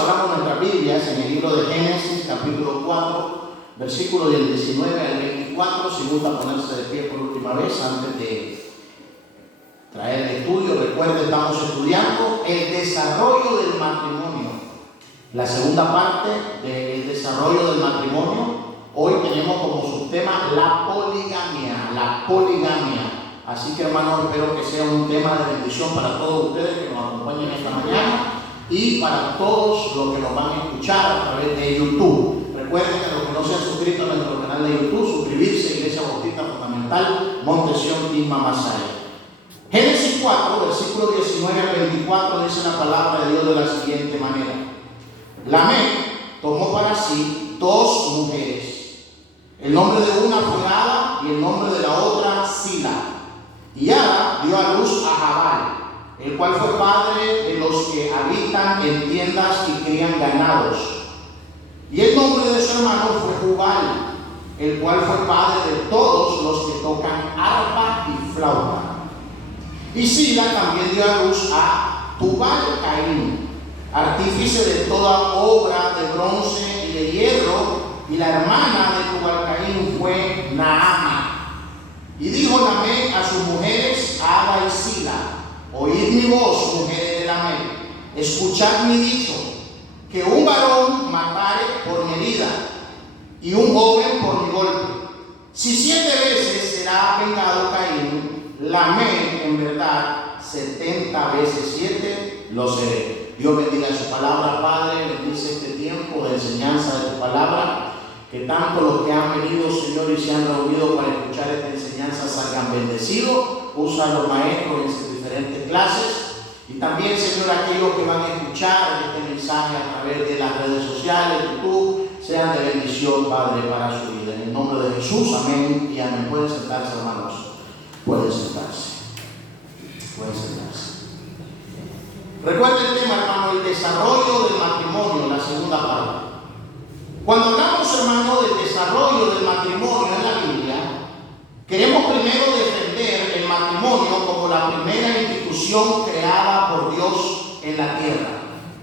Hablamos nuestras Biblias en el libro de Génesis, capítulo 4, versículo del 19 al 24. Si gusta ponerse de pie por última vez antes de traer el estudio. Recuerden, estamos estudiando el desarrollo del matrimonio. La segunda parte del desarrollo del matrimonio. Hoy tenemos como subtema la poligamia. La poligamia. Así que, hermanos, espero que sea un tema de bendición para todos ustedes que nos acompañen esta mañana. Y para todos los que nos van a escuchar a través de YouTube. Recuerden que los que no se han suscrito a nuestro canal de YouTube, suscribirse, Iglesia Bautista Fundamental, Montesión y Mamasaya. Génesis 4, versículo 19 al 24, dice la palabra de Dios de la siguiente manera. Lamec tomó para sí dos mujeres. El nombre de una fue Ada y el nombre de la otra Sila. Y Ada dio a luz a Jabal, el cual fue padre de los que habitan en tiendas y crían ganados. Y el nombre de su hermano fue Jubal, el cual fue padre de todos los que tocan arpa y flauta. Y Sila también dio a luz a Tubal Caín, artífice de toda obra de bronce y de hierro, y la hermana de Tubal Caín fue Naama. Y dijo Lamec a sus mujeres, Ada y Sila: oíd mi voz, mujeres de Lamec, escuchad mi dicho, que un varón matare por mi herida, y un joven por mi golpe. Si 7 veces será vengado Caín, Lamec en verdad 70 veces 7 lo seré. Dios bendiga su palabra, Padre, bendice este tiempo de enseñanza de tu palabra. Que tanto los que han venido, Señor, y se han reunido para escuchar esta enseñanza salgan bendecidos. Usa a los maestros en sus diferentes clases. Y también, Señor, aquellos que van a escuchar este mensaje a través de las redes sociales, YouTube, sean de bendición, Padre, para su vida. En el nombre de Jesús, amén y amén. Pueden sentarse, hermanos. Pueden sentarse. Pueden sentarse. Recuerden el tema, hermano, el desarrollo del matrimonio, la segunda parte. Cuando hablamos, hermano, del desarrollo del matrimonio en la Biblia, queremos primero defender el matrimonio como la primera institución creada por Dios en la tierra.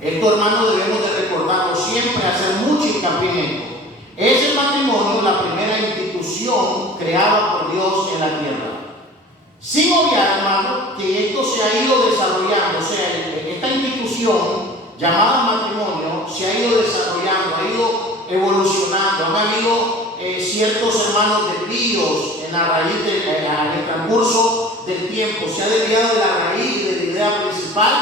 Esto, hermano, debemos de recordarlo siempre, hacer mucho hincapié en esto. Es el matrimonio la primera institución creada por Dios en la tierra. Sin obviar, hermano, que esto se ha ido desarrollando, o sea, esta institución llamada matrimonio se ha ido desarrollando, ha ido evolucionando. Han habido ciertos hermanos desvíos en la raíz en el transcurso del tiempo. Se ha desviado de la raíz, de la idea principal,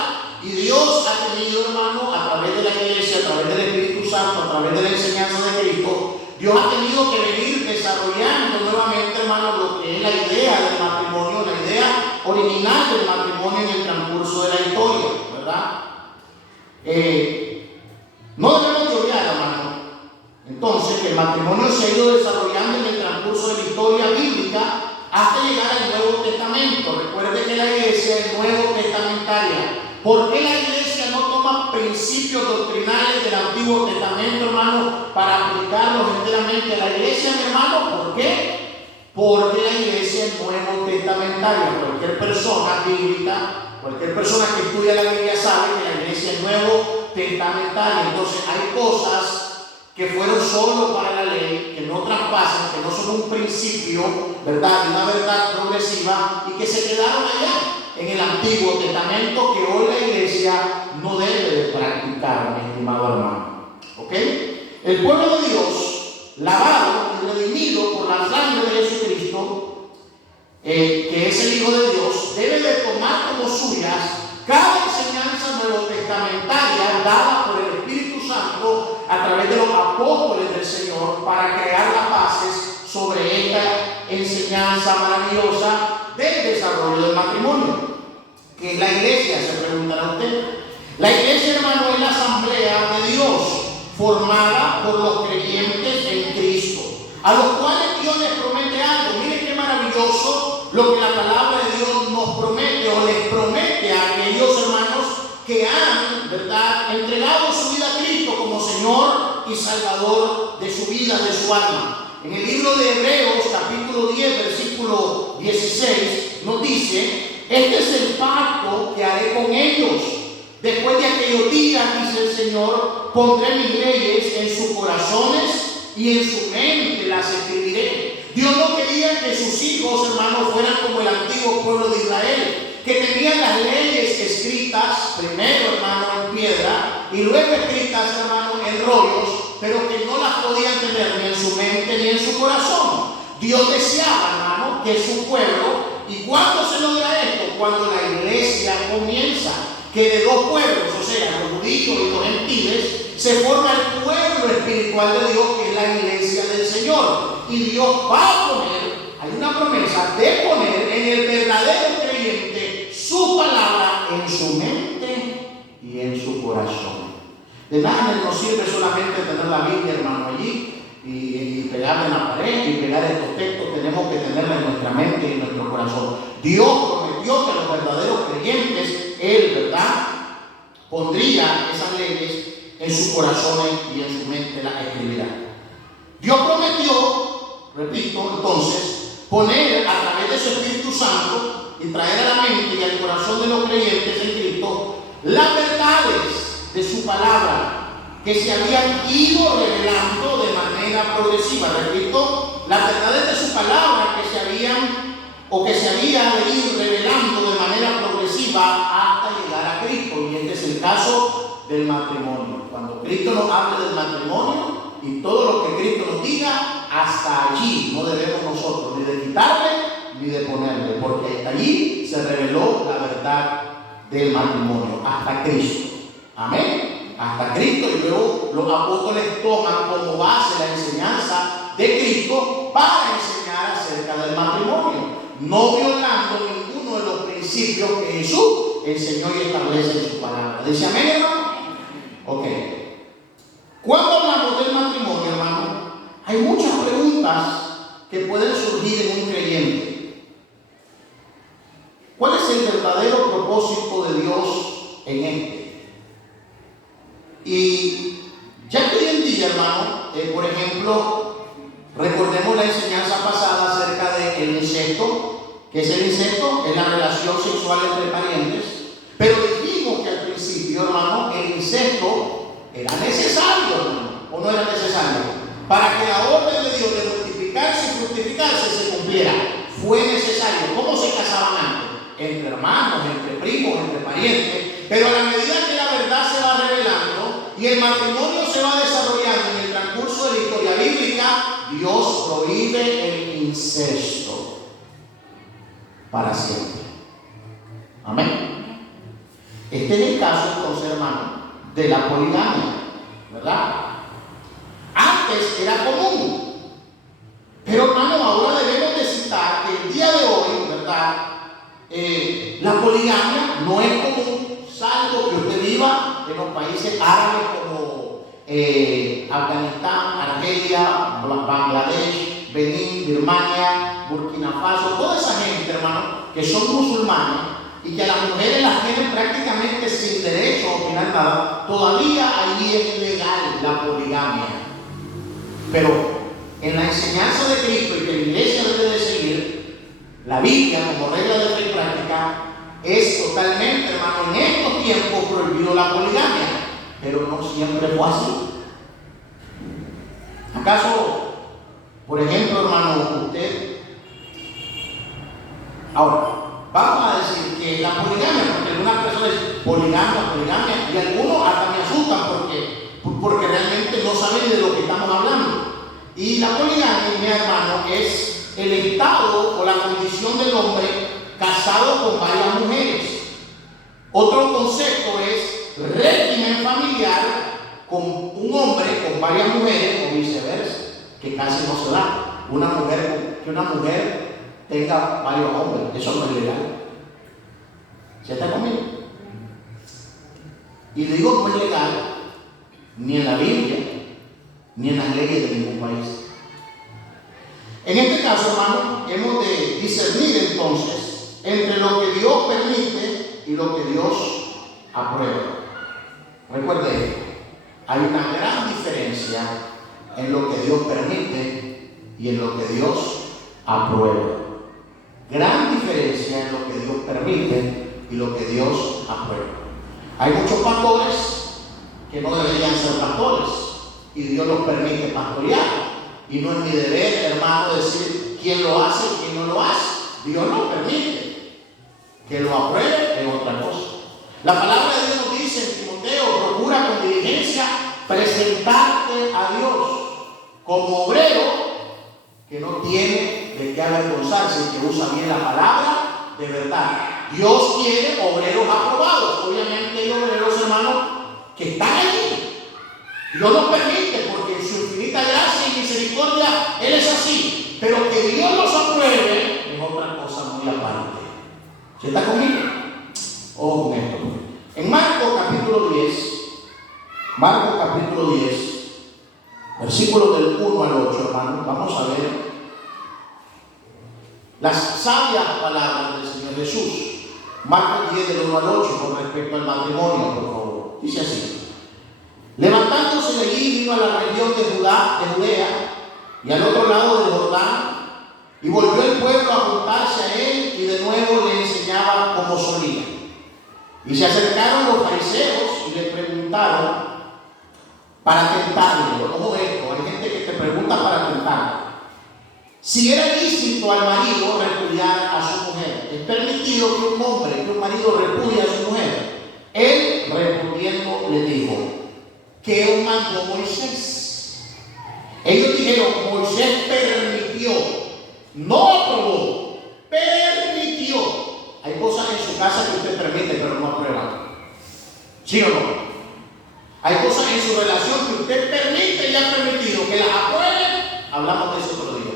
y Dios ha tenido, hermano, a través de la iglesia, a través del Espíritu Santo, a través de la enseñanza de Cristo, Dios ha tenido que venir desarrollando nuevamente, hermano, lo que es la idea del matrimonio, la idea original del matrimonio en el transcurso de la historia, ¿verdad? No debemos de obviar, hermano, entonces, que el matrimonio se ha ido desarrollando en el transcurso de la historia bíblica hasta llegar al Nuevo Testamento. Recuerde que la iglesia es nuevo testamentaria. ¿Por qué la iglesia no toma principios doctrinales del Antiguo Testamento, hermano, para aplicarlos enteramente a la iglesia, mi hermano? ¿Por qué? Porque la iglesia es nuevo testamentaria. Cualquier persona bíblica, cualquier persona que estudia la Biblia sabe que la iglesia es nuevo testamentaria. Entonces, hay cosas que fueron solo para la ley, que no traspasan, que no son un principio, ¿verdad?, de una verdad progresiva, y que se quedaron allá en el Antiguo Testamento, que hoy la iglesia no debe de practicar, mi estimado hermano. ¿Ok? El pueblo de Dios, lavado y redimido por la sangre de Jesucristo, que es el Hijo de Dios, debe de tomar como suyas cada enseñanza neotestamentaria dada por el Espíritu Santo a través de los apóstoles del Señor para crear las bases sobre esta enseñanza maravillosa del desarrollo del matrimonio. ¿Qué es la iglesia? Se preguntará usted. La iglesia, hermano, es la asamblea de Dios formada por los creyentes en Cristo, a los cuales Dios les promete algo. Miren qué maravilloso lo que la palabra de Dios nos promete o les promete a aquellos hermanos que han, ¿verdad?, entregado su vida a Cristo como Señor y Salvador de su vida, de su alma. En el libro de Hebreos, capítulo 10, versículo 16, nos dice: este es el pacto que haré con ellos Después de aquellos días, dice el Señor, pondré mis leyes en sus corazones y en su mente las escribiré. Dios no quería que sus hijos, hermanos, fueran como el antiguo pueblo de Israel, que tenían las leyes escritas, primero, hermano, en piedra, y luego escritas, hermano, en rollos, pero que no las podían tener ni en su mente ni en su corazón. Dios deseaba, hermano, que su pueblo, ¿y cuándo se logra esto? Cuando la iglesia comienza, que de dos pueblos, o sea, los judíos y los gentiles, se forma el pueblo espiritual de Dios, que es la iglesia del Señor. Y Dios va a poner, hay una promesa de poner en el verdadero creyente su palabra en su mente y en su corazón. De nada nos sirve solamente tener la Biblia, hermano, allí y pegarla en la pared y pegar estos textos. Tenemos que tenerla en nuestra mente y en nuestro corazón. Dios prometió que los verdaderos creyentes, Él, ¿verdad?, pondría esas leyes en sus corazones y en su mente las escribirá. Dios prometió, repito, entonces, poner a través de su Espíritu Santo y traer a la mente y al corazón de los creyentes en Cristo las verdades de su palabra, que se habían ido revelando de manera progresiva. Repito, las verdades de su palabra que se habían de ir revelando de manera progresiva hasta llegar a Cristo. Y este es el caso del matrimonio. Cuando Cristo nos hable del matrimonio y todo lo que Cristo nos diga, hasta allí no debemos nosotros ni de quitarle ni de ponerle, porque hasta allí se reveló la verdad del matrimonio, hasta Cristo. Amén. Hasta Cristo, y luego los apóstoles toman como base la enseñanza de Cristo para enseñar acerca del matrimonio, no violando ninguno de los principios que Jesús enseñó y establece en su palabra. ¿Dice amén, hermano? Ok. Cuando hablamos del matrimonio, hermano, hay muchas preguntas que pueden surgir en un creyente. ¿Cuál es el verdadero propósito de Dios en este? Y ya que hoy en día, hermano, por ejemplo, recordemos la enseñanza pasada acerca del incesto. ¿Qué es el incesto? Es la relación sexual entre parientes. Pero dijimos que al principio, hermano, el incesto era necesario, hermano, ¿o no era necesario? Para que la orden de Dios de multiplicarse y fructificarse se cumpliera. Fue necesario. ¿Cómo se casaban antes? Entre hermanos, entre primos, entre parientes. Pero a la medida que la verdad se va revelando y el matrimonio se va desarrollando en el transcurso de la historia bíblica, Dios prohíbe el incesto para siempre. Amén. Este es el caso, entonces, hermano, de la poligamia, ¿verdad? Antes era común, pero, hermano, ahora debemos de citar que el día de hoy, ¿verdad?, la poligamia no es común, salvo que usted viva en los países árabes como Afganistán, Argelia, Bangladesh, Benín, Birmania, Burkina Faso, toda esa gente, hermano, que son musulmanes y que a las mujeres las tienen prácticamente sin derecho a opinar nada. Todavía allí es legal la poligamia. Pero en la enseñanza de Cristo y que la iglesia debe de seguir, la Biblia como regla de fe y práctica, es totalmente, hermano, en estos tiempos prohibido la poligamia, pero no siempre fue así. ¿Acaso, por ejemplo, hermano, usted? Ahora, vamos a decir que la poligamia, porque algunas personas dicen poligamia, y algunos hasta me asustan porque realmente no saben de lo que estamos hablando. Y la poligamia, mi hermano, es el estado o la condición del hombre casado con varias mujeres. Otro concepto es régimen familiar con un hombre con varias mujeres o viceversa, que casi no se da. Que una mujer tenga varios hombres, eso no es legal. ¿Se está conmigo? Y digo no es legal ni en la Biblia ni en las leyes de ningún país. En este caso, hermano, hemos de discernir entonces entre lo que Dios permite y lo que Dios aprueba. Recuerde, hay una gran diferencia en lo que Dios permite y en lo que Dios aprueba. Gran diferencia en lo que Dios permite y lo que Dios aprueba. Hay muchos pastores que no deberían ser pastores y Dios los permite pastorear. Y no es mi deber, hermano, decir quién lo hace y quién no lo hace. Dios lo permite. Que lo apruebe es otra cosa. La palabra de Dios nos dice en Timoteo: procura con diligencia presentarte a Dios como obrero que no tiene de qué avergonzarse y que usa bien la palabra de verdad. Dios quiere obreros aprobados. Obviamente hay obreros, hermanos, que están allí. Dios los permite porque en su infinita gracia y misericordia Él es así. Pero que Dios los apruebe es otra cosa muy aparte. ¿Se está conmigo? Ojo con esto. En Marcos capítulo 10, versículos del 1 al 8, hermanos, vamos a ver las sabias palabras del Señor Jesús. Marcos 10 del 1 al 8 con respecto al matrimonio, por favor. Dice así: levantándose de allí, vino a la región de Judea y al otro lado del Jordán, y volvió el pueblo a juntarse a él, y de nuevo le enseñaba como solía. Y se acercaron los fariseos y le preguntaron para tentarle. Ojo esto, hay gente que te pregunta para tentarle. Si era lícito al marido repudiar a su mujer. Es permitido que un hombre, que un marido repudie a su mujer. Él, respondiendo, le dijo: ¿qué os mandó Moisés? Ellos dijeron: Moisés permitió, no aprobó, permitió. Hay cosas en su casa que usted permite pero no aprueba. ¿Sí o no? Hay cosas en su relación que usted permite y ha permitido que las aprueben. Hablamos de eso otro día.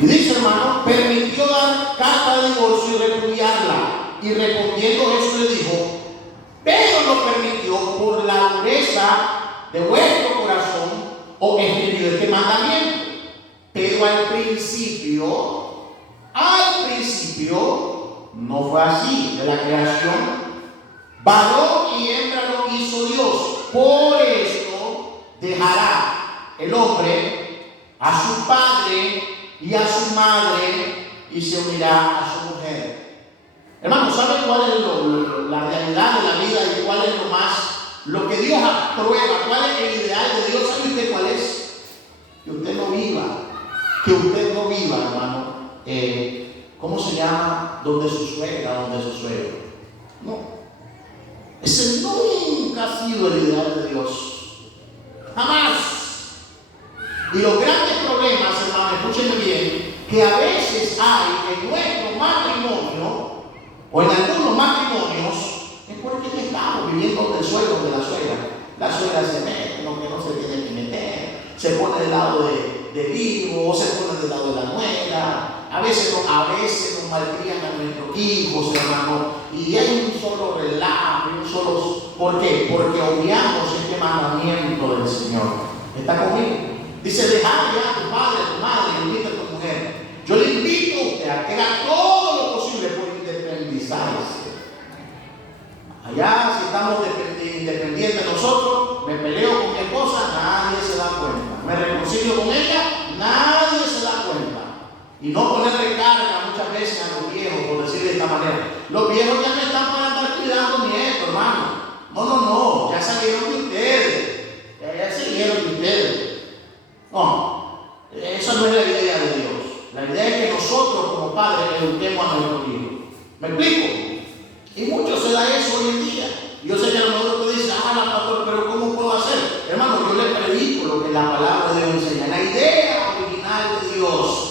Y dice, hermano, permitió dar carta de divorcio y repudiarla. Y respondiendo Jesús le dijo: pero lo permitió por la dureza de vuestro corazón, o escribió este mandamiento. Pero al principio no fue así. De la creación, varón y hembra lo hizo Dios. Por esto dejará el hombre a su padre y a su madre y se unirá a su mujer. Hermano, ¿saben cuál es la realidad de la vida y cuál es lo que Dios aprueba? ¿Cuál es el ideal de Dios? ¿Sabe usted cuál es? Que usted no viva, hermano, ¿cómo se llama? Donde su suegra, donde su suegro. No. Ese nunca ha sido el ideal de Dios. Jamás. Y los grandes problemas, hermano, escúchenme bien, que a veces hay en nuestro matrimonio o en algunos matrimonios, es porque estamos viviendo del suegro o de la suegra. La suegra se mete en lo que no se tiene que meter, se pone del lado del hijo, o se pone del lado de la nuera. A veces nos malcrían a nuestros hijos, hermano, y hay un solo relajo, ¿por qué? Porque obviamos este mandamiento del Señor. ¿Está conmigo? Dice: dejar ya a tu padre, a tu madre, y invita a tu mujer. Yo le invito a usted a que haga todo lo posible por independizarse. Allá, si estamos independientes nosotros, me peleo con mi esposa, nadie se da cuenta. Me reconcilio con ella, nadie se da cuenta. Y no ponerle carga muchas veces a los viejos, por decir de esta manera. Los viejos ya no están para andar cuidando nietos, hermano. No, ya salieron de ustedes. Ya salieron de ustedes. No, esa no es la idea de Dios. La idea es que nosotros como padres eduquemos a nuestros hijos. ¿Me explico? Y mucho se da eso hoy en día. Yo sé que a lo mejor usted dice: pastor, pero ¿cómo puedo hacer? Hermano, yo le predico lo que la palabra de Dios enseña, la idea original de Dios.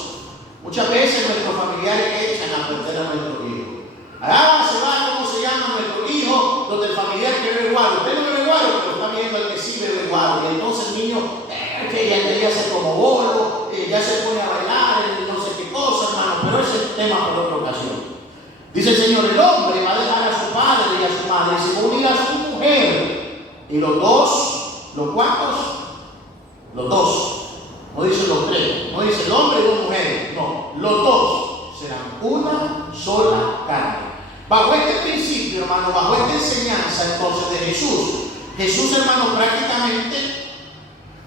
Muchas veces nuestros familiares echan a perder a nuestros hijos. Se va, ¿cómo se llama nuestro hijo? Donde el familiar que bebe guaro. Usted no bebe guaro, pero está viendo al que sí bebe guaro. Y entonces el niño, que ya se como bolo, ya se pone a bailar, no sé qué cosa, hermano. Pero ese es el tema por otra ocasión. Dice el Señor: el hombre va a dejar a su padre y a su madre y se va a unir a su mujer. Y los dos, ¿los cuantos? Los dos. No dice los tres, no dice el hombre y dos mujeres, no, los dos serán una sola carne. Bajo este principio, hermano, bajo esta enseñanza entonces de Jesús, hermano, prácticamente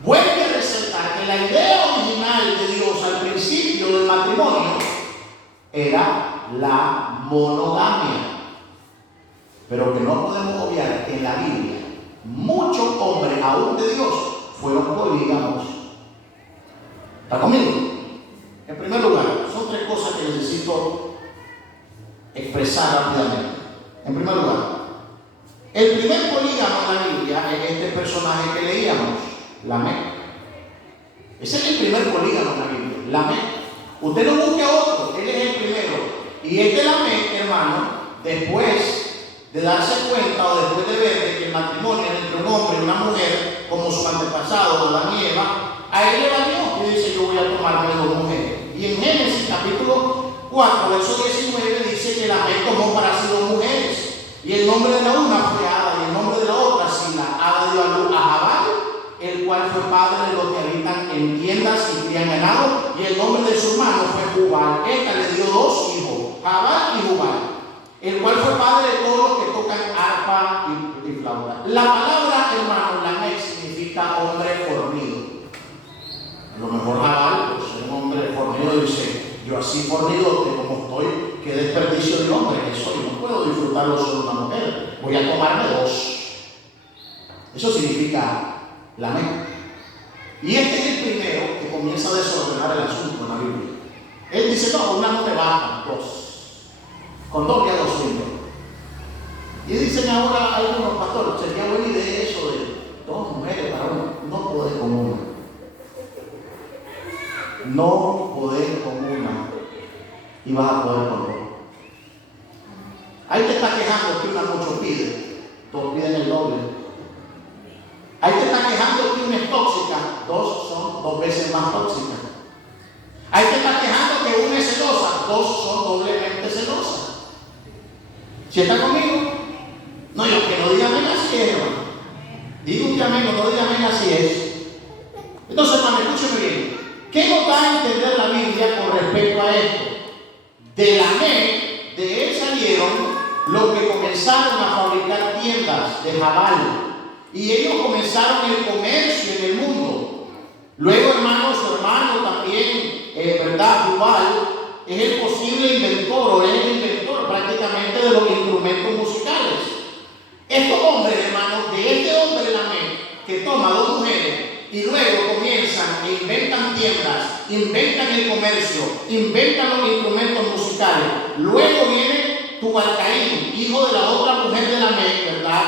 vuelve a resaltar que la idea original de Dios al principio del matrimonio era la monogamia. Pero que no podemos obviar que en la Biblia muchos hombres, aún de Dios, fueron polígamos. ¿Está conmigo? En primer lugar, son tres cosas que necesito expresar rápidamente. En primer lugar, el primer polígamo en la Biblia es este personaje que leíamos, Lamec. Ese es el primer polígamo en la Biblia, Lamec. Usted no busque a otro, él es el primero. Y este Lamec, hermano, después de darse cuenta o después de ver de que el matrimonio entre un hombre y una mujer, como su antepasado Adán y Eva, a él le valió y dice: yo voy a tomarme dos mujeres. Y en Génesis capítulo 4, verso 19 dice que Lamec tomó para sí dos mujeres. Y el nombre de la una fue Ada y el nombre de la otra Sila. Ada dio a luz a Jabal, el cual fue padre de los que habitan en tiendas y crían ganado. Y el nombre de su hermano fue Jubal. Esta le dio dos hijos, Jabal y Jubal, el cual fue padre de todos los que tocan arpa y flauta. La palabra, hermano, Lamec significa hombre fornido. A lo mejor Jabal, pues un hombre fornido, dice: yo así fornidote como estoy, qué desperdicio de hombre que soy, no puedo disfrutarlo solo una mujer, voy a tomarme dos. Eso significa Lamec. Y este es el primero que comienza a desordenar el asunto en la Biblia. Él dice: no, una no me basta, dos. Con dos ya 200. Y dicen ahora algunos pastores: sería buena idea eso de dos mujeres para uno. No podés con una. No podés con una. Y vas a poder con dos. Ahí te está quejando que una mucho pide. Dos piden el doble. Ahí te está quejando que una es tóxica. Dos son dos veces más tóxicas. Ahí te está quejando que una es celosa. Dos son doblemente celosas. ¿Si está conmigo? No, yo que no diga amén, así es, hermano. Digo un amén, no diga amén, así es. Entonces, hermano, escúcheme bien. ¿Qué nos da a entender la Biblia con respecto a esto? De Lamec, de él salieron los que comenzaron a fabricar tiendas de Jabal. Y ellos comenzaron el comercio en el mundo. Luego, hermano, su hermano también, ¿verdad? Jubal es el posible inventor, o es el inventor prácticamente de los instrumentos musicales. Estos hombres, hermanos, de este hombre Lamec, que toma dos mujeres y luego comienzan e inventan tiendas, inventan el comercio, inventan los instrumentos musicales. Luego viene Tubal-Caín, hijo de la otra mujer de Lamec, ¿verdad?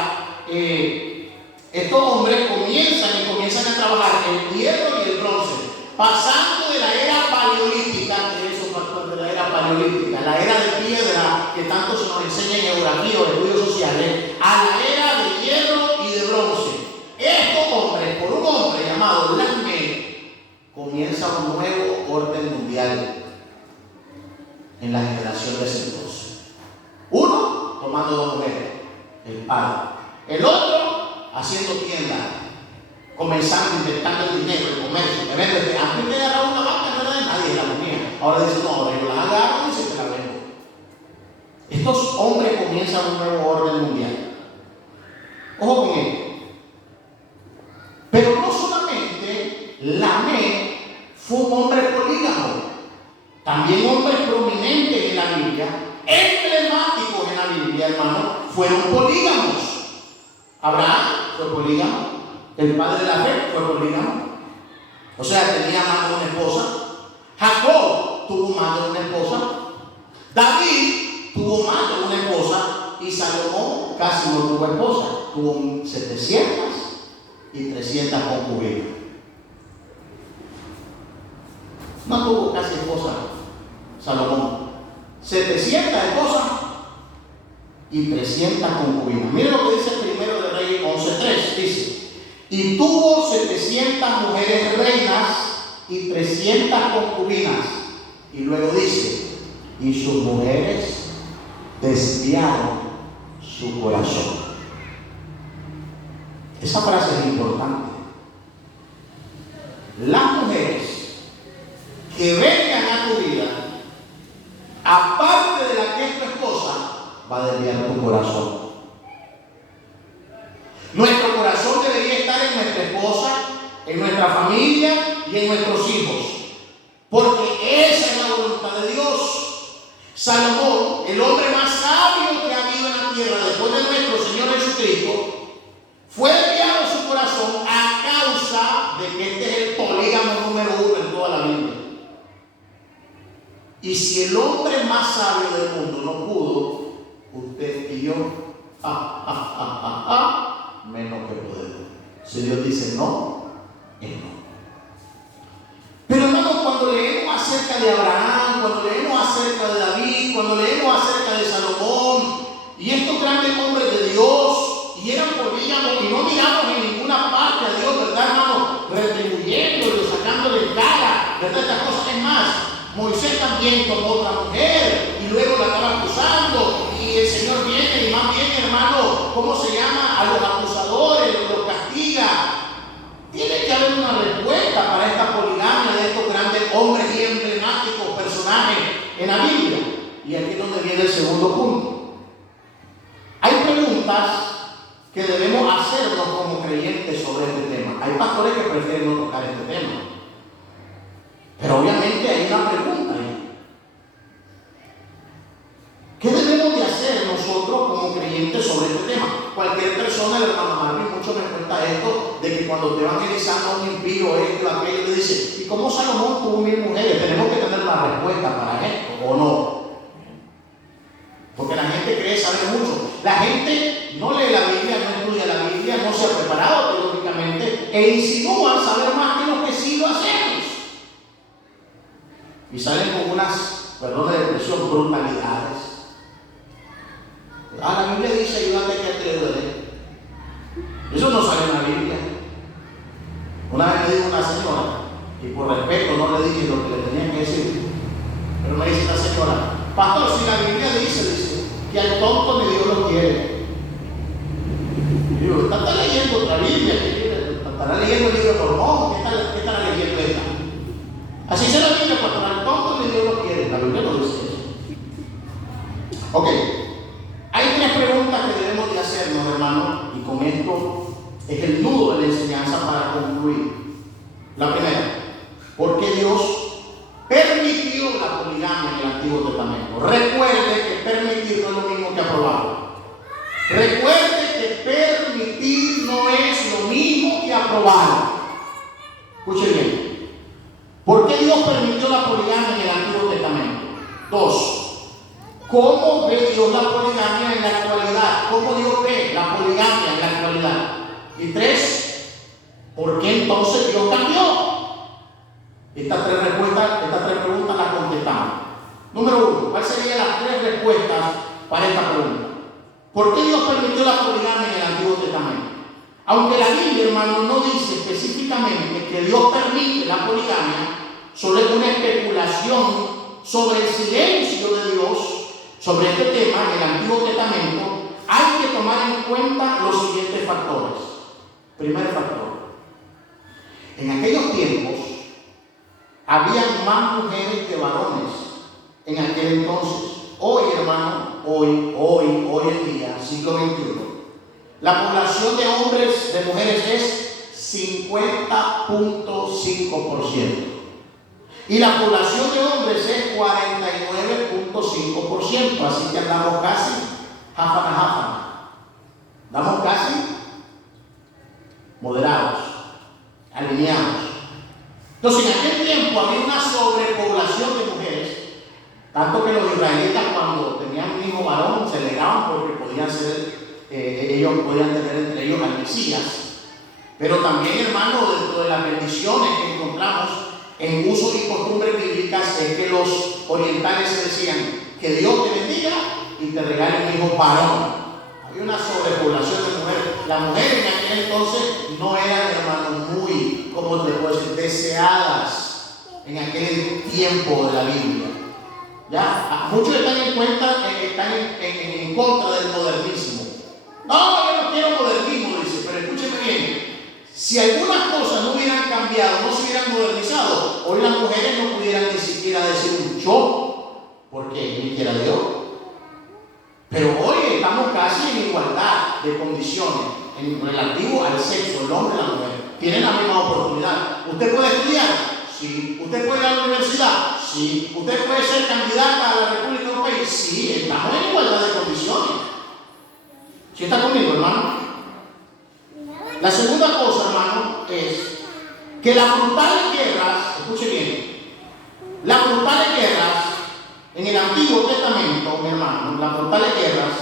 Estos hombres comienzan a trabajar el hierro y el bronce, pasando de la era paleolítica, de la era paleolítica, la era de piedra que tanto se nos enseña en geografía o en estudios sociales, a la era de hierro y de bronce. Estos hombres, por un hombre llamado Lamec, comienza un nuevo orden mundial en la generación de ese entonces. Uno tomando dos mujeres, el padre. El otro haciendo tiendas, comenzando, inventando el dinero, el comercio. Antes de agarrar una vaca no era de nadie, la ponía. Ahora dice: no, ahora yo la agarro y se te la vendo. Estos hombres comienzan un nuevo orden mundial. Ojo con esto. Pero no solamente Lamec fue un hombre polígamo, también hombres prominentes en la Biblia, emblemáticos en la Biblia, hermano, fueron polígamos. Abraham fue polígamo, el padre de la fe fue polígamo, o sea, tenía más de una esposa. Jacob tuvo más de una esposa. David tuvo más de una esposa. Y Salomón casi no tuvo esposa, tuvo 700 y 300 concubinas. No tuvo casi esposa Salomón. 700 esposas y 300 concubinas. Miren lo que dice el primero de Reyes 11:3. Dice: y tuvo 700 mujeres reinas y 300 concubinas. Y luego dice: y sus mujeres desviaron su corazón. Esa frase es importante. Las mujeres que vengan a tu vida, aparte de la que es tu esposa, va a desviar tu corazón. Nuestro corazón debería estar en nuestra esposa, en nuestra familia y en nuestros hijos, porque esa es la voluntad de Dios. Salomón el hombre más sabio que ha habido en la tierra después de nuestro Señor Jesucristo, fue enviado a su corazón a causa de que este es el polígamo número 1 en toda la Biblia. Y si el hombre más sabio del mundo no pudo, usted y yo, menos que podemos. Si Dios dice no, es no. Pero hermanos, cuando leemos acerca de Abraham, cuando leemos acerca de David, cuando leemos acerca de Salomón y estos grandes hombres de Dios, y eran polígamos y no miramos en ninguna parte a Dios, ¿verdad, hermano? Retribuyéndolo, sacándole cara, ¿verdad? Estas cosas. Es más, Moisés también tomó otra mujer y luego la estaba acusando, y el Señor viene y más bien, hermano, ¿cómo se llama? A los acusadores, los castiga. Tiene que haber una respuesta para esta poligamia de estos grandes hombres y emblemáticos personajes en la Biblia. Y aquí es donde viene el segundo punto. Hay preguntas que debemos hacernos como creyentes sobre este tema. Hay pastores que prefieren no tocar este tema, pero obviamente hay una pregunta ahí. ¿Qué debemos de hacer nosotros como creyentes sobre este tema? Cualquier persona, el hermano Marvin, mucho me cuenta esto, de que cuando te evangelizando a un impío, esto, aquello, le dice, ¿y cómo Salomón tuvo 1000 mujeres? Tenemos que tener la respuesta para esto, ¿o no? Porque la gente cree saber mucho. La gente no lee la Biblia, no estudia la Biblia, no se ha preparado teológicamente e insinúan saber más que lo que sí lo hacemos. Y salen con unas, perdón de expresión, brutalidades. La Biblia dice, ayúdate que te duele. Eso no sale en la Biblia. Una vez me dijo una señora, y por respeto no le dije lo que le tenía que decir, pero me dice la señora, pastor, si la Biblia dice que al tonto ni Dios lo quiere. Y digo, ¿está leyendo otra Biblia? ¿Estará leyendo el libro de Mormón? ¿Qué estará leyendo esta? Así se la Biblia, pastor, al tonto ni Dios lo quiere. La Biblia no dice eso. Ok. Hay 3 preguntas que debemos de hacernos, hermanos, y con esto es el nudo de la enseñanza para concluir. La primera, ¿por qué Dios permitió la poligamia en el Antiguo Testamento? Recuerde que permitir no es lo mismo que aprobar. Recuerde que permitir no es lo mismo que aprobar. Escuche bien. ¿Por qué Dios permitió la poligamia en el Antiguo Testamento? 2. ¿Cómo ve Dios la poligamia en la actualidad? ¿Cómo Dios ve la poligamia en la actualidad? Y 3, ¿por qué entonces Dios cambió? Estas 3 preguntas las contestamos. Número 1, ¿cuáles serían las 3 respuestas para esta pregunta? ¿Por qué Dios permitió la poligamia en el Antiguo Testamento? Aunque la Biblia, hermano, no dice específicamente que Dios permite la poligamia, solo es una especulación sobre el silencio de Dios sobre este tema en el Antiguo Testamento. Hay que tomar en cuenta los siguientes factores. Primer factor, en aquellos tiempos había más mujeres que varones en aquel entonces. Hoy, hermano, hoy en día, siglo XXI, la población de hombres, de mujeres es 50.5%. Y la población de hombres es 49.5%. Así que andamos casi jafana. Andamos casi moderados, alineados. Entonces, en aquel tiempo había una sobrepoblación de mujeres, tanto que los israelitas, cuando tenían un hijo varón, se alegraban porque podían ser, ellos podían tener entre ellos al Mesías. Pero también, hermano, dentro de las bendiciones que encontramos en usos y costumbres bíblicas, es que los orientales se decían que Dios te bendiga y te regale un hijo varón. Había una sobrepoblación de mujeres. Las mujeres en aquel entonces no eran, hermanos, muy, como te puedo decir, deseadas en aquel tiempo de la Biblia. ¿Ya? Muchos están en contra del modernismo. No, yo no quiero modernismo, dice, pero escúcheme bien. Si algunas cosas no hubieran cambiado, no se hubieran modernizado, hoy las mujeres no pudieran ni siquiera decir un yo, porque ni quiera Dios. Pero hoy estamos casi en igualdad de condiciones en relativo al sexo, el hombre y la mujer. Tienen la misma oportunidad. ¿Usted puede estudiar? Sí. ¿Usted puede ir a la universidad? Sí. Sí. ¿Usted puede ser candidata a la República de un país? Sí, estamos en igualdad de condiciones. ¿Sí está conmigo, hermano? La segunda cosa, hermano, es que las brutales guerras, escuche bien, las brutales guerras en el Antiguo Testamento, mi hermano, las brutales guerras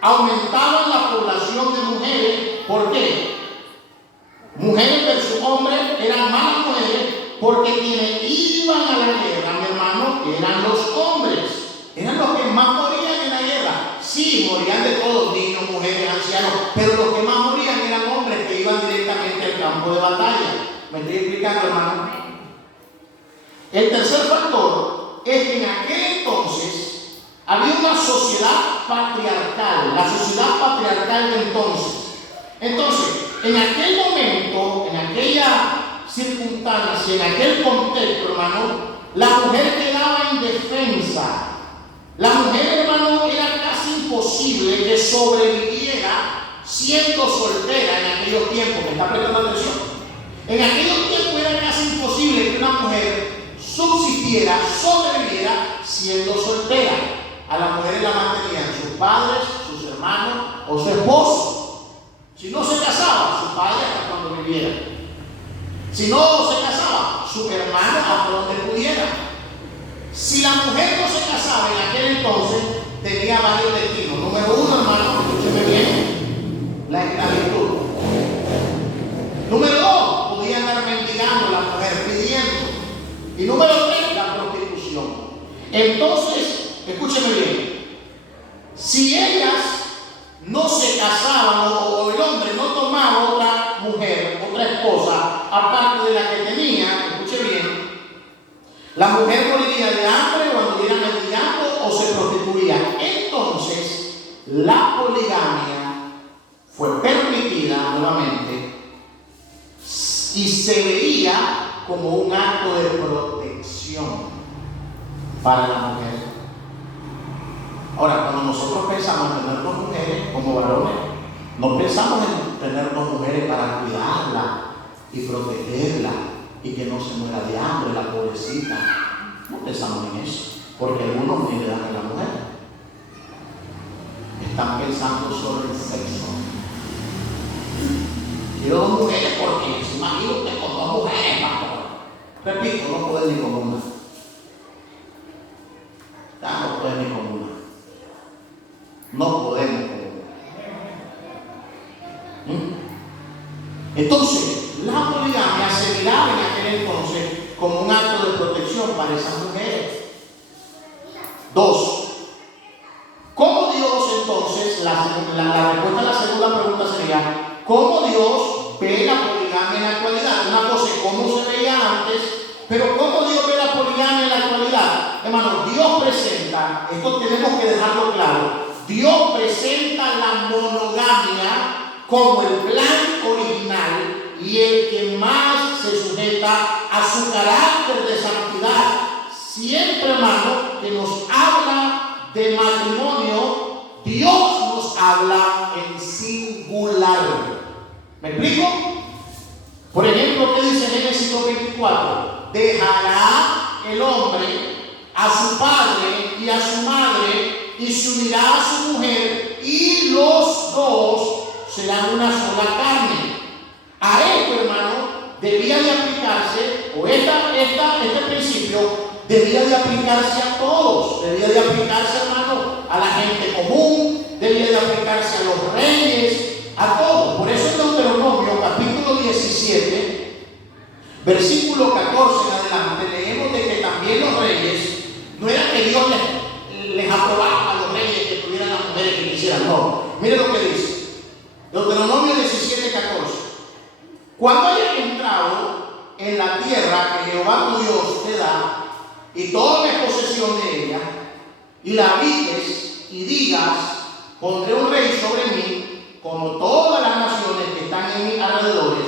aumentaban la población de mujeres. ¿Por qué? Mujeres versus hombres eran malas mujeres, porque quienes iban a la guerra, mi hermano, eran los hombres. Eran los que más morían en la guerra. Sí, morían de todos, niños, mujeres, ancianos, pero los que más morían eran hombres que iban directamente al campo de batalla. ¿Me estoy explicando, hermano? El tercer factor es que en aquel entonces había una sociedad patriarcal, la sociedad patriarcal de entonces. Entonces, en aquel momento, en aquella circunstancia, en aquel contexto, hermano, la mujer quedaba indefensa. La mujer, hermano, era casi imposible que sobreviviera siendo soltera en aquellos tiempos. ¿Me está prestando atención? En aquellos tiempos era casi imposible que una mujer subsistiera, sobreviviera siendo soltera. A las mujeres la mantenían sus padres, sus hermanos o su esposo. Si no se casaba, su padre hasta cuando viviera. Si no se casaba, su hermano hasta donde pudiera. Si la mujer no se casaba en aquel entonces, tenía varios destinos. Número uno, hermano, escúcheme bien, la esclavitud. Número dos, podía andar mendigando la mujer pidiendo. Y número tres, la prostitución. Entonces, escúcheme bien, si ellas no se casaban o el hombre no tomaba otra mujer, otra esposa, aparte de la que tenía, escuche bien, la mujer moriría de hambre o anduviera mendigando o se prostituía. Entonces, la poligamia fue permitida nuevamente y se veía como un acto de protección para la mujer. Ahora, cuando nosotros pensamos en tener dos mujeres como varones, no pensamos en tener dos mujeres para cuidarla y protegerla y que no se muera de hambre la pobrecita. No pensamos en eso, porque algunos ni le dan a la mujer. Están pensando solo en sexo. Quiero dos mujeres porque se imagina usted con dos mujeres, pastor. Repito, no puede ni con una. Ya no puede ni con una. No podemos. Entonces, la poligamia se miraba en aquel entonces como un acto de protección para esas mujeres. Dos, ¿cómo Dios entonces, la respuesta a la segunda pregunta sería, ¿cómo Dios ve la poligamia en la actualidad? Una cosa es cómo se veía antes, pero ¿cómo Dios ve la poligamia en la actualidad? Hermano, Dios presenta, esto tenemos que dejarlo claro, Dios presenta la monogamia como el plan original y el que más se sujeta a su carácter de santidad. Siempre, hermano, que nos habla de matrimonio, Dios nos habla en singular. ¿Me explico? Por ejemplo, ¿qué dice Génesis 2:24? Dejará el hombre a su padre y a su madre y se unirá a su mujer y los dos serán una sola carne. A esto, hermano, debía de aplicarse, o este principio debía de aplicarse a todos, debía de aplicarse, hermano, a la gente común, debía de aplicarse a los reyes, a todos. Por eso en Deuteronomio, capítulo 17, versículo 14 en adelante, leemos de que también los reyes, no era que Dios les aprobaba a los reyes que tuvieran las mujeres que quisieran, no. Mire lo que dice. Deuteronomio 17:14. Cuando hayas entrado en la tierra que Jehová tu Dios te da y tomes posesión de ella y la habites y digas, pondré un rey sobre mí como todas las naciones que están en mis alrededores,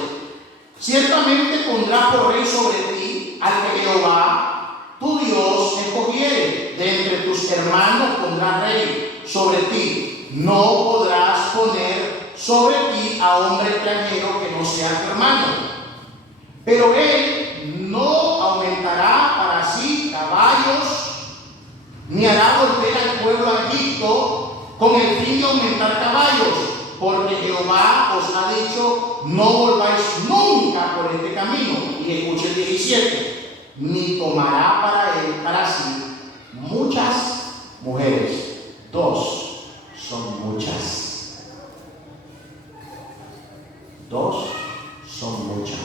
ciertamente pondrá por rey sobre ti al que Jehová tu Dios escogiere. De entre tus hermanos pondrá rey sobre ti. No podrás poner sobre ti a hombre extranjero que no sea tu hermano. Pero él no aumentará para sí caballos ni hará volver al pueblo a Egipto con el fin de aumentar caballos, porque Jehová os ha dicho, no volváis nunca por este camino. Y escuche el 17, ni tomará para sí muchas mujeres. 2 son muchas. 2 son muchas.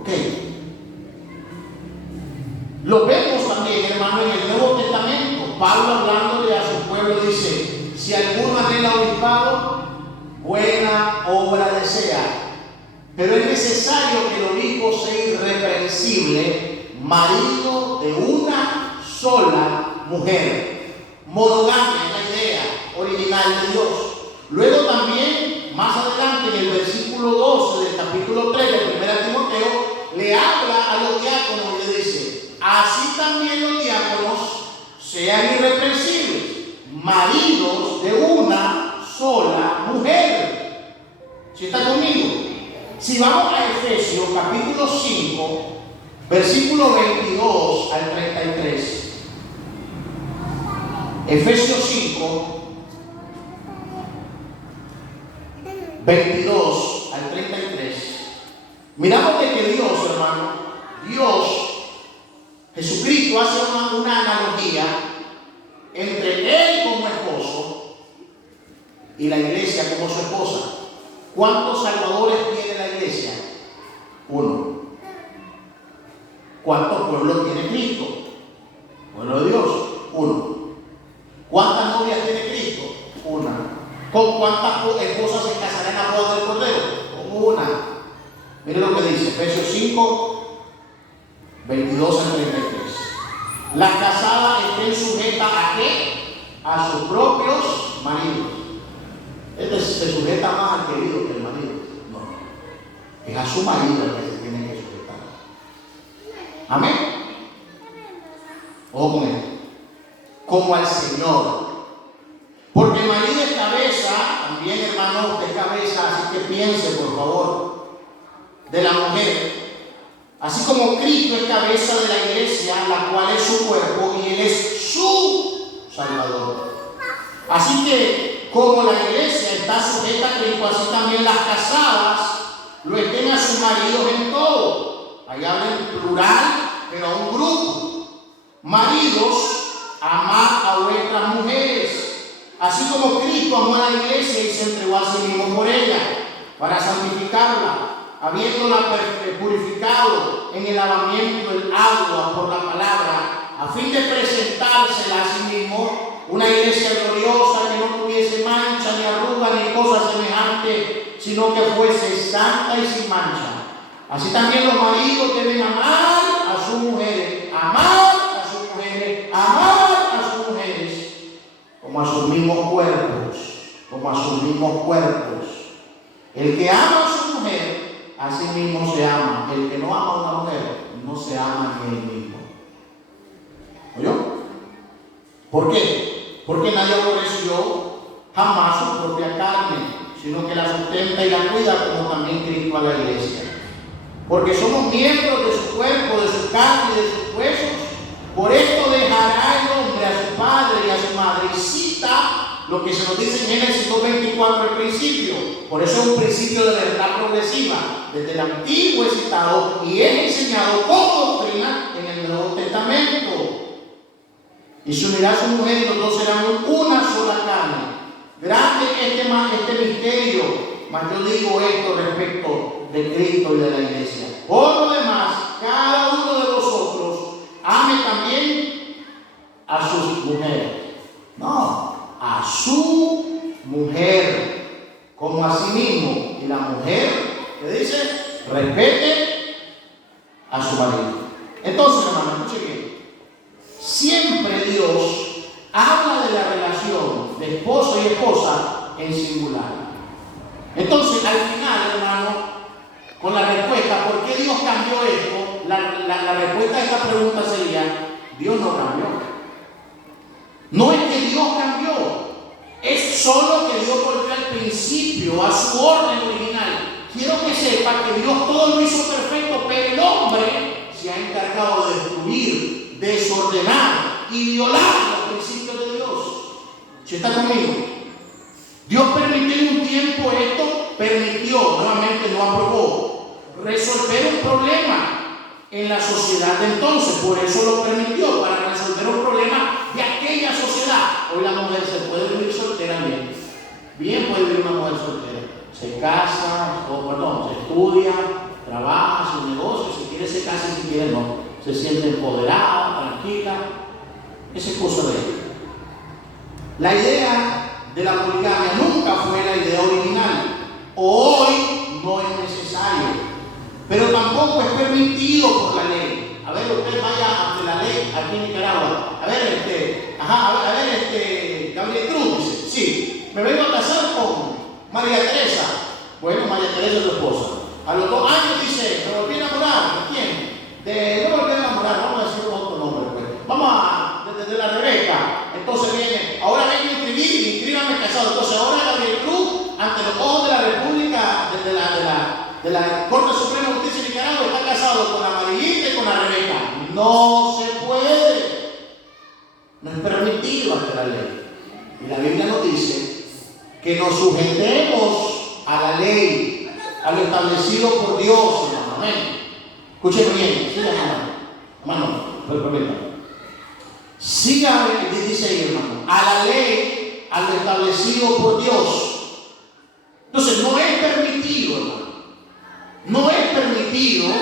Ok. Lo vemos también, hermano, en el Nuevo Testamento. Pablo, hablándole a su pueblo, dice: si alguno anhela obispado, buena obra desea. Pero es necesario que el obispo sea irreprensible, marido de una sola mujer. Monogamia es la idea original de Dios. Luego también, más adelante, en el versículo 12 del capítulo 3 de 1 Timoteo, le habla a los diáconos y le dice: así también los diáconos sean irreprensibles, maridos de una sola mujer. ¿Sí está conmigo? Si vamos a Efesios capítulo 5, versículo 22 al 33. Efesios 5, 22 al 33. Miramos de que Dios, hermano, Jesucristo hace una analogía entre Él como esposo y la iglesia como su esposa. ¿Cuántos salvadores tiene la iglesia? 1. ¿Cuántos pueblos tiene Cristo? Pueblo de Dios, 1. ¿Cuántas novias tiene Cristo? 1. ¿Con cuántas esposas se casará en la boda del Cordero? Con 1. Mire lo que dice Efesios 5, 22 al 33. La casada esté sujeta ¿a qué? A sus propios maridos. Este se sujeta más al querido que el marido. No. Es a su marido el que se tiene que sujetar. Amén. Ojo con esto. Como al Señor. Porque el marido es cabeza, también hermano, usted es cabeza, así que piense por favor, de la mujer. Así como Cristo es cabeza de la iglesia, la cual es su cuerpo y Él es su Salvador. Así que como la iglesia está sujeta a Cristo, así también las casadas lo estén a sus maridos en todo. Ahí habla en plural, pero a un grupo. Maridos, amad a vuestras mujeres, así como Cristo amó a la iglesia y se entregó a sí mismo por ella, para santificarla, habiéndola purificado en el lavamiento del agua por la palabra, a fin de presentársela a sí mismo una iglesia gloriosa, que no tuviese mancha, ni arruga, ni cosa semejante, sino que fuese santa y sin mancha. Así también los maridos deben amar a sus mujeres, amar a sus mujeres, amar a sus mujeres, como a sus mismos cuerpos, como a sus mismos cuerpos. El que ama a su mujer, a sí mismo se ama. El que no ama a una mujer, no se ama ni él mismo. ¿Oyó? ¿Por qué? Porque nadie aborreció jamás su propia carne, sino que la sustenta y la cuida, como también Cristo a la iglesia. Porque somos miembros de su cuerpo, de su carne y de sus huesos. Por esto dejará el hombre a su padre y a su madre. Y cita lo que se nos dice en Génesis 2:24 al principio. Por eso es un principio de verdad progresiva. Desde el Antiguo es citado y es enseñado como doctrina en el Nuevo Testamento. Y se unirá a su mujer y los dos serán una sola carne. Grande este misterio, mas yo digo esto respecto de Cristo y de la iglesia. Por lo demás, cada uno de vosotros ame también a sus mujeres. No, a su mujer, como a sí mismo. Y la mujer, ¿qué dice? Respete a su marido. Entonces, hermano, escuche bien. Siempre Dios habla de la relación de esposo y esposa en singular. Entonces, al final, hermano, con la respuesta, ¿por qué Dios cambió esto? La respuesta a esta pregunta sería: Dios no cambió. No es que Dios cambió, es solo que Dios volvió al principio, a su orden original. Quiero que sepa que Dios todo lo hizo perfecto, pero el hombre se ha ha encargado de destruir, desordenar y violar los principios de Dios. ¿Sí está conmigo? Dios permitió en un tiempo esto, permitió, nuevamente no aprobó, resolver un problema en la sociedad de entonces. Por eso lo permitió, para resolver un problema de aquella sociedad. Hoy la mujer se puede vivir soltera bien. Bien puede vivir una mujer soltera. Se casa, se estudia, trabaja, su negocio, si quiere se casa y si quiere no. Se siente empoderada, tranquila. Esa es cosa de ella. La idea de la poligamia nunca fue la idea original. Hoy no es necesario, pero tampoco es permitido por la ley. A ver, usted vaya ante la ley aquí en Nicaragua. A ver, Gabriel Cruz dice, sí, me vengo a casar con María Teresa. Bueno, María Teresa es su esposa. A los 2 años dice, me volví a enamorar. ¿De quién? No volví a enamorar, vamos a decir otro nombre, pues. Vamos a, de la Rebeca. Entonces viene, ahora vengo a inscribir, inscríbame casado. Entonces ahora Gabriel Cruz, ante los ojos de la República, de la Corte Suprema de Justicia de Nicaragua, está casado con la Amarillita y con la Rebeca. No se puede. No es permitido ante la ley. Y la Biblia nos dice que nos sujetemos a la ley, a lo establecido por Dios, hermano. Amén. Escúcheme bien, siga, hermano. Permítame. Siga, dice ahí, hermano, a la ley, a lo establecido por Dios. Entonces, no es permitido, hermano. No es permitido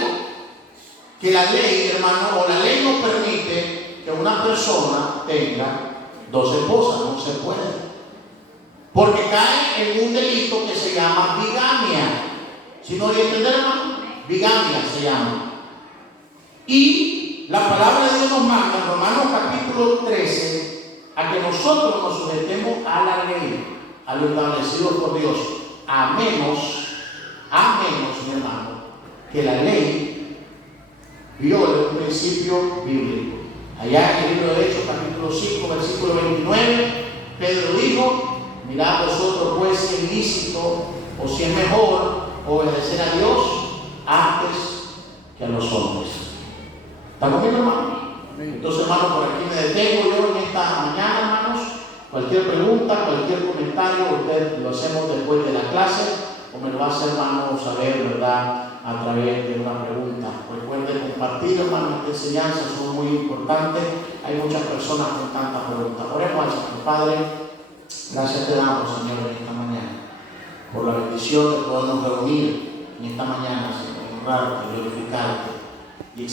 que la ley, hermano, o la ley no permite que una persona tenga 2 esposas. No se puede. Porque cae en un delito que se llama bigamia. ¿Sí no voy a entender, hermano? Bigamia se llama. Y la palabra de Dios nos manda en Romanos capítulo 13 a que nosotros nos sujetemos a la ley, a lo establecido por Dios, a menos, mi hermano, que la ley viole un principio bíblico. Allá en el libro de Hechos capítulo 5 versículo 29, Pedro dijo: mirad vosotros pues si es lícito o si es mejor obedecer a Dios antes que a los hombres. ¿Está conmigo, hermano? Entonces, hermano, por aquí me detengo yo en esta mañana, hermanos. Cualquier pregunta, cualquier comentario, usted lo hacemos después de la clase o me lo va a hacer, hermano, saber, ¿verdad?, a través de una pregunta. Recuerde compartir, hermano, estas enseñanzas son muy importantes. Hay muchas personas con tantas preguntas. Oremos al Señor. Padre, gracias te damos, Señor, en esta mañana, por la bendición de podernos reunir en esta mañana, Señor, honrarte, glorificarte y exaltarte.